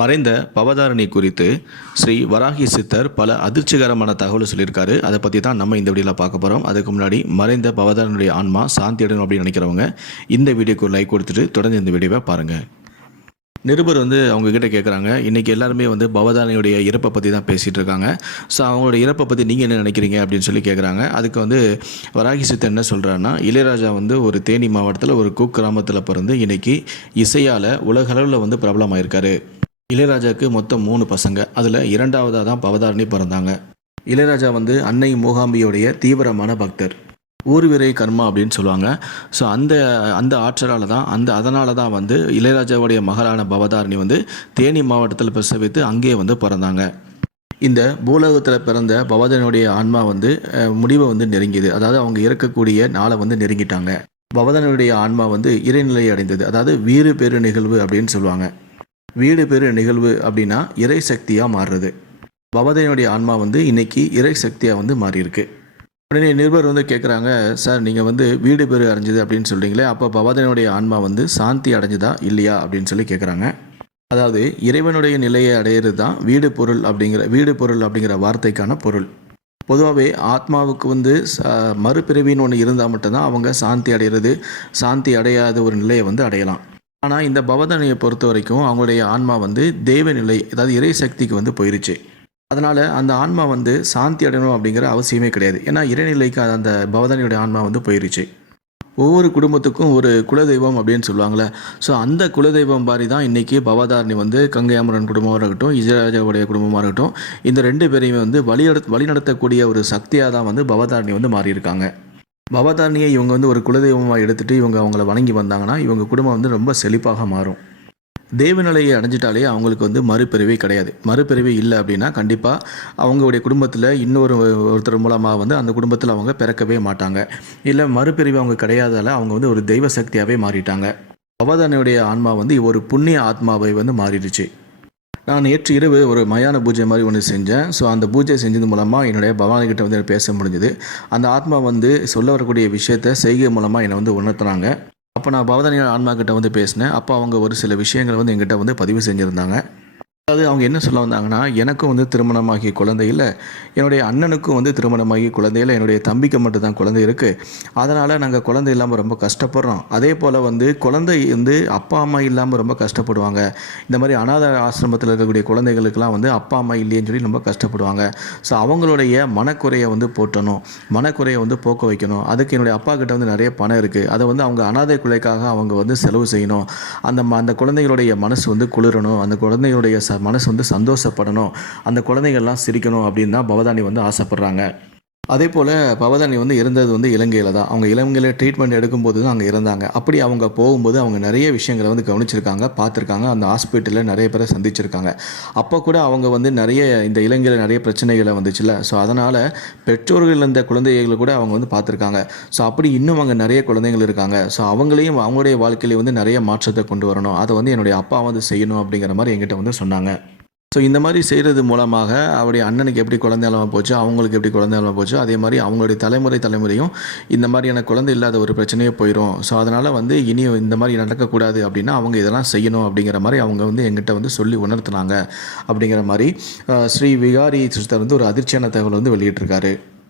மறைந்த பவதாரணி குறித்து ஸ்ரீ வராகி சித்தர் பல அதிர்ச்சிகரமான தகவல் சொல்லியிருக்காரு. அதை பற்றி தான் நம்ம இந்த வீடியோவில் பார்க்க போகிறோம் அதுக்கு முன்னாடி மறைந்த பவதாரனுடைய ஆன்மா சாந்தி அடையணும் அப்படின்னு நினைக்கிறவங்க இந்த வீடியோக்கு ஒரு லைக் கொடுத்துட்டு தொடர்ந்து இந்த வீடியோவை பாருங்கள் நிருபர் வந்து அவங்க கிட்ட கேட்குறாங்க இன்றைக்கி எல்லாருமே வந்து பவதானியுடைய இறப்பை பற்றி தான் பேசிகிட்டு இருக்காங்க. ஸோ அவங்களோட இறப்பை பற்றி நீங்கள் என்ன நினைக்கிறீங்க அப்படின்னு சொல்லி கேட்குறாங்க அதுக்கு வந்து வராகி சித்தர் என்ன சொல்கிறாருன்னா இளையராஜா வந்து ஒரு தேனி மாவட்டத்தில் ஒரு குக் கிராமத்தில் பிறந்து இன்னைக்கு இசையால் உலகளவில் வந்து பிரபலமாயிருக்காரு. இளையராஜாவுக்கு மொத்தம் மூணு பசங்க. அதில் இரண்டாவதாக தான் பவதாரணி பிறந்தாங்க. இளையராஜா வந்து அன்னை மூகாம்பியோடைய தீவிரமான பக்தர். ஊர்விரை கர்மா அப்படின்னு சொல்லுவாங்க. ஸோ அந்த அந்த ஆற்றலால் தான் அந்த அதனால தான் வந்து இளையராஜாவுடைய மகளான பவதாரணி வந்து தேனி மாவட்டத்தில் பிரசவித்து அங்கேயே வந்து பிறந்தாங்க. இந்த பூலோகத்தில் பிறந்த பவதனுடைய ஆன்மா வந்து முடிவை வந்து நெருங்கியது. அதாவது அவங்க இறக்கக்கூடிய நாளை வந்து நெருங்கிட்டாங்க. பவதனுடைய ஆன்மா வந்து இறைநிலை அடைந்தது. அதாவது வீறு பெரு நிகழ்வு அப்படின்னு சொல்லுவாங்க. வீடு பெரு நிகழ்வு அப்படின்னா இறை சக்தியாக மாறுறது. பவதனுடைய ஆன்மா வந்து இன்னைக்கு இறை சக்தியாக வந்து மாறியிருக்கு. உடனே நிருபர் வந்து கேட்குறாங்க சார் நீங்கள் வந்து வீடு பெரு அடைஞ்சது அப்படின்னு சொல்கிறீங்களே அப்போ பவதனுடைய ஆன்மா வந்து சாந்தி அடைஞ்சதா இல்லையா அப்படின்னு சொல்லி கேட்குறாங்க அதாவது இறைவனுடைய நிலையை அடையிறது தான் வீடு பொருள் அப்படிங்கிற வீடு பொருள் அப்படிங்கிற வார்த்தைக்கான பொருள். பொதுவாகவே ஆத்மாவுக்கு வந்து ச- மறுபிறவின்னு ஒன்று இருந்தால் மட்டும்தான் அவங்க சாந்தி அடைகிறது சாந்தி அடையாத ஒரு நிலையை வந்து அடையலாம். ஆனால் இந்த பவதனையை பொறுத்த வரைக்கும் அவங்களுடைய ஆன்மா வந்து தேவநிலை அதாவது இறை சக்திக்கு வந்து போயிருச்சு. அதனால் அந்த ஆன்மா வந்து சாந்தி அடையணும் அப்படிங்கிற அவசியமே கிடையாது. ஏன்னா இறைநிலைக்கு அந்த பவதனையுடைய ஆன்மா வந்து போயிருச்சு. ஒவ்வொரு குடும்பத்துக்கும் ஒரு குலதெய்வம் அப்படின்னு சொல்லுவாங்களே ஸோ அந்த குலதெய்வம் மாதிரி தான் இன்றைக்கி பவதாரணி வந்து கங்கையாமரன் குடும்பமாக இருக்கட்டும் இஜராஜாவுடைய குடும்பமாக இருக்கட்டும் இந்த ரெண்டு பேரையுமே வந்து வழி வழிநடத்தக்கூடிய ஒரு சக்தியாக தான் வந்து பவதாரணி வந்து மாறியிருக்காங்க. பவதாரணியை இவங்க வந்து ஒரு குலதெய்வமாக எடுத்துகிட்டு இவங்க அவங்கள வணங்கி வந்தாங்கன்னா இவங்க குடும்பம் வந்து ரொம்ப செழிப்பாக மாறும். தேவநிலையை அடைஞ்சிட்டாலே அவங்களுக்கு வந்து மறுபிறவே கிடையாது. மறுபிறவி இல்லை அப்படின்னா கண்டிப்பாக அவங்களுடைய குடும்பத்தில் இன்னொரு ஒருத்தர் மூலமாக வந்து அந்த குடும்பத்தில் அவங்க பிறக்கவே மாட்டாங்க. இல்லை மறுபிறவி அவங்க கிடையாதால அவங்க வந்து ஒரு தெய்வ சக்தியாகவே மாறிட்டாங்க. பவதானியுடைய ஆன்மா வந்து ஒரு புண்ணிய ஆத்மாவை வந்து மாறிடுச்சு. நான் நேற்று இரவு ஒரு மயான பூஜை மாதிரி ஒன்று செஞ்சேன். ஸோ அந்த பூஜை செஞ்சது மூலமாக என்னுடைய பவானிகிட்ட வந்து பேச முடிஞ்சது. அந்த ஆத்மா வந்து சொல்ல வரக்கூடிய விஷயத்த செய்கை மூலமாக என்னை வந்து உணர்த்துனாங்க. அப்போ நான் பவதானி ஆன்மா கிட்ட வந்து பேசினேன். அப்போ அவங்க ஒரு சில விஷயங்களை வந்து எங்கிட்ட வந்து பதிவு செஞ்சுருந்தாங்க. அதாவது அவங்க என்ன சொல்ல வந்தாங்கன்னா எனக்கும் வந்து திருமணமாகிய குழந்தை இல்லை. என்னுடைய அண்ணனுக்கும் வந்து திருமணமாகிய குழந்தை இல்லை. என்னுடைய தம்பிக்கு மட்டும் தான் குழந்தை இருக்குது அதனால் நாங்கள் குழந்தை இல்லாமல் ரொம்ப கஷ்டப்படுறோம். அதே போல் வந்து குழந்தை வந்து அப்பா அம்மா இல்லாமல் ரொம்ப கஷ்டப்படுவாங்க. இந்த மாதிரி அனாதை ஆசிரமத்தில் இருக்கக்கூடிய குழந்தைகளுக்கெல்லாம் வந்து அப்பா அம்மா இல்லையேன்னு சொல்லி ரொம்ப கஷ்டப்படுவாங்க. ஸோ அவங்களுடைய மனக்குறையை வந்து போட்டணும் மனக்குறையை வந்து போக்க வைக்கணும். அதுக்கு என்னுடைய அப்பா கிட்ட வந்து நிறைய பணம் இருக்குது அதை வந்து அவங்க அனாதை குலைக்காக அவங்க வந்து செலவு செய்யணும். அந்த ம- அந்த குழந்தைகளுடைய மனசு வந்து குளிரணும். அந்த குழந்தைகளுடைய மனசு வந்து சந்தோஷப்படணும். அந்த குழந்தைகள்லாம் சிரிக்கணும் அப்படின்னு தான் பவதானி வந்து ஆசைப்படுறாங்க. அதே போல் பவதானி வந்து இருந்தது வந்து இலங்கையில் தான். அவங்க இலங்கையில் ட்ரீட்மெண்ட் எடுக்கும்போது தான் அங்கே இருந்தாங்க அப்படி அவங்க போகும்போது அவங்க நிறைய விஷயங்களை வந்து கவனிச்சிருக்காங்க பார்த்துருக்காங்க. அந்த ஹாஸ்பிட்டலில் நிறைய பேரை சந்திச்சிருக்காங்க. அப்போ கூட அவங்க வந்து நிறைய இந்த இலங்கையில் நிறைய பிரச்சனைகளை வந்துச்சுல்ல. ஸோ அதனால் பெற்றோர்கள் இருந்த குழந்தைகளை கூட அவங்க வந்து பார்த்துருக்காங்க. ஸோ அப்படி இன்னும் அங்கே நிறைய குழந்தைகள் இருக்காங்க. ஸோ அவங்களையும் அவங்களுடைய வாழ்க்கையில வந்து நிறைய மாற்றத்தை கொண்டு வரணும். அதை வந்து என்னுடைய அப்பா வந்து செய்யணும் அப்படிங்கிற மாதிரி என்கிட்ட வந்து சொன்னாங்க. ஸோ இந்த மாதிரி செய்கிறது மூலமாக அவருடைய அண்ணனுக்கு எப்படி குழந்தை இல்லாமல் போச்சோ அவங்களுக்கு எப்படி குழந்தை இல்லாமல் போச்சோ அதே மாதிரி அவங்களுடைய தலைமுறை தலைமுறையும் இந்த மாதிரியான குழந்தை இல்லாத ஒரு பிரச்சனையே போயிடும் ஸோ அதனால் வந்து இனி இந்த மாதிரி நடக்கக்கூடாது அப்படின்னா அவங்க இதெல்லாம் செய்யணும் அப்படிங்கிற மாதிரி அவங்க வந்து எங்கிட்ட வந்து சொல்லி உணர்த்தினாங்க அப்படிங்கிற மாதிரி ஸ்ரீ விகாரி சிஸ்டர் வந்து ஒரு அதிர்ச்சியான தகவல் வந்து வெளியிட்டிருக்காரு.